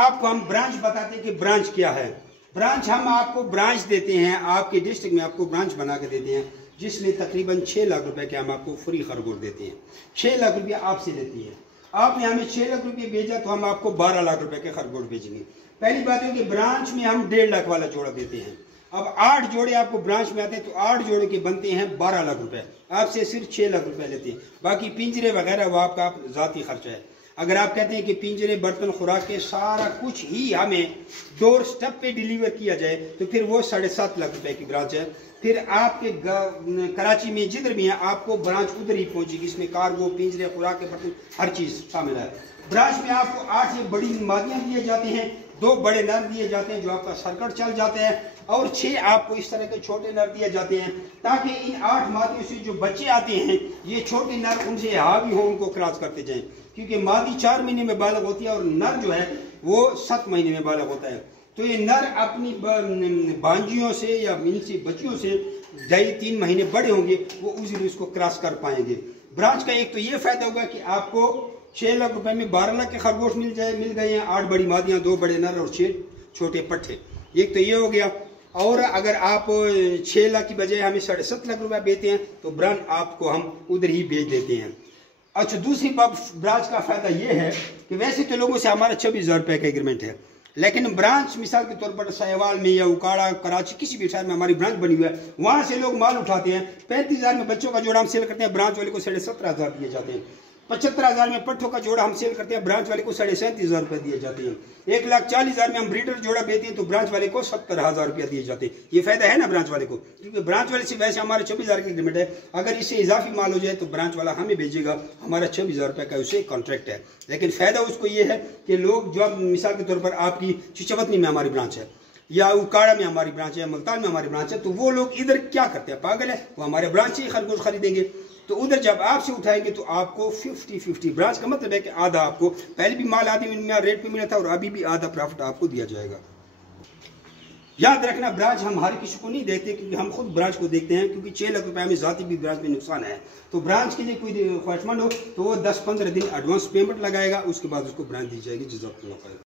आपको हम ब्रांच बताते हैं कि ब्रांच क्या है। ब्रांच हम आपको ब्रांच देते हैं, आपके डिस्ट्रिक्ट में आपको ब्रांच बना के देते हैं, जिसमें तकरीबन 6 लाख रुपए के हम आपको फ्री खरगोश देते हैं। 6 लाख रुपया आपसे लेती है। आपने हमें 6 लाख रुपये भेजा तो हम आपको 12 लाख रुपए के खरगोश भेजेंगे। पहली बात है कि ब्रांच में हम 1.5 लाख वाला जोड़ा देते हैं। अब 8 जोड़े आपको ब्रांच में आते हैं तो 8 जोड़े के बनते हैं 12 लाख रुपए। आपसे सिर्फ 6 लाख रुपए लेते हैं। बाकी पिंजरे वगैरह वो आपका ज़ाती खर्चा है। अगर आप कहते हैं कि पिंजरे बर्तन खुराक के सारा कुछ ही हमें डोर स्टेप पे डिलीवर किया जाए तो फिर वो 7.5 लाख रुपए की ब्रांच है। फिर आपके कराची में जिधर भी है आपको ब्रांच उधर ही पहुंचेगी। इसमें कार्गो, पिंजरे, खुराक के बर्तन हर चीज़ शामिल है। ब्रांच में आपको 8 ये बड़ी मादियाँ दिए जाते हैं, 2 बड़े नर दिए जाते हैं जो आपका सर्कट चल जाते हैं, और 6 आपको इस तरह के छोटे नर दिए जाते हैं, ताकि इन 8 मादियों से जो बच्चे आते हैं ये छोटे नर उनसे हावी हो, उनको क्रॉस करते जाएं। क्योंकि मादी 4 महीने में बालग होती है और नर जो है वो 7 महीने में बालग होता है। तो ये नर अपनी भांजियों से या इनसी बच्चियों से 2.5-3 महीने बड़े होंगे, वो उसी उसको क्रॉस कर पाएंगे। ब्रांच का एक तो ये फायदा होगा कि आपको 6 लाख रुपए में 12 लाख के खरगोश मिल गए हैं, 8 बड़ी मादियाँ, 2 बड़े नर और 6 छोटे पट्टे। एक तो ये हो गया। और अगर आप 6 लाख की बजाय हमें 7.5 लाख रुपए देते हैं तो ब्रांच आपको हम उधर ही भेज देते हैं। अच्छा, दूसरी ब्रांच का फायदा ये है कि वैसे तो लोगों से हमारा 26,000 रुपये का एग्रीमेंट है, लेकिन ब्रांच मिसाल के तौर पर साहिवाल में या उकाड़ा, कराची, किसी भी शहर में हमारी ब्रांच बनी हुई है, वहाँ से लोग माल उठाते हैं। 35,000 में बच्चों का जोड़ा हम सेल करते हैं, ब्रांच वाले को 17,500 दिए जाते हैं। 75,000 में पट्ठों का जोड़ा हम सेल करते हैं, ब्रांच वाले को 37,500 रुपये दिए जाते हैं। 1,40,000 में हम ब्रीडर जोड़ा बेचते हैं तो ब्रांच वाले को 70,000 रुपया दिए जाते हैं। ये फायदा है ना ब्रांच वाले को, क्योंकि ब्रांच वाले से वैसे हमारे 24,000 की एग्रीमेंट है। अगर इससे इजाफी माल हो जाए तो ब्रांच वाला हमें भेजेगा, हमारा 26,000 रुपये का उसे कॉन्ट्रैक्ट है। लेकिन फायदा उसको ये है कि लोग जो मिसाल के तौर पर आपकी चिचवतनी में हमारी ब्रांच है, या उकाड़ा में हमारी ब्रांच है, मुल्तान में हमारी ब्रांच है, तो वो लोग इधर क्या करते हैं, पागल है, वो हमारे ब्रांच से ही खरगोश खरीदेंगे। तो उधर जब आपसे उठाएंगे तो आपको 50-50, ब्रांच का मतलब है कि आधा आपको पहले भी माल आधी में रेट पे मिला था और अभी भी आधा प्रॉफिट आपको दिया जाएगा। याद रखना, ब्रांच हम हर किसी को नहीं देखते, क्योंकि हम खुद ब्रांच को देखते हैं, क्योंकि 6 लाख रुपए में जाती भी ब्रांच में नुकसान है। तो ब्रांच के लिए कोई ख्वाहिशमंद हो तो वो 10-15 दिन एडवांस पेमेंट लगाएगा, उसके बाद उसको ब्रांच दी जाएगी। जज़ाकल्लाह खैर।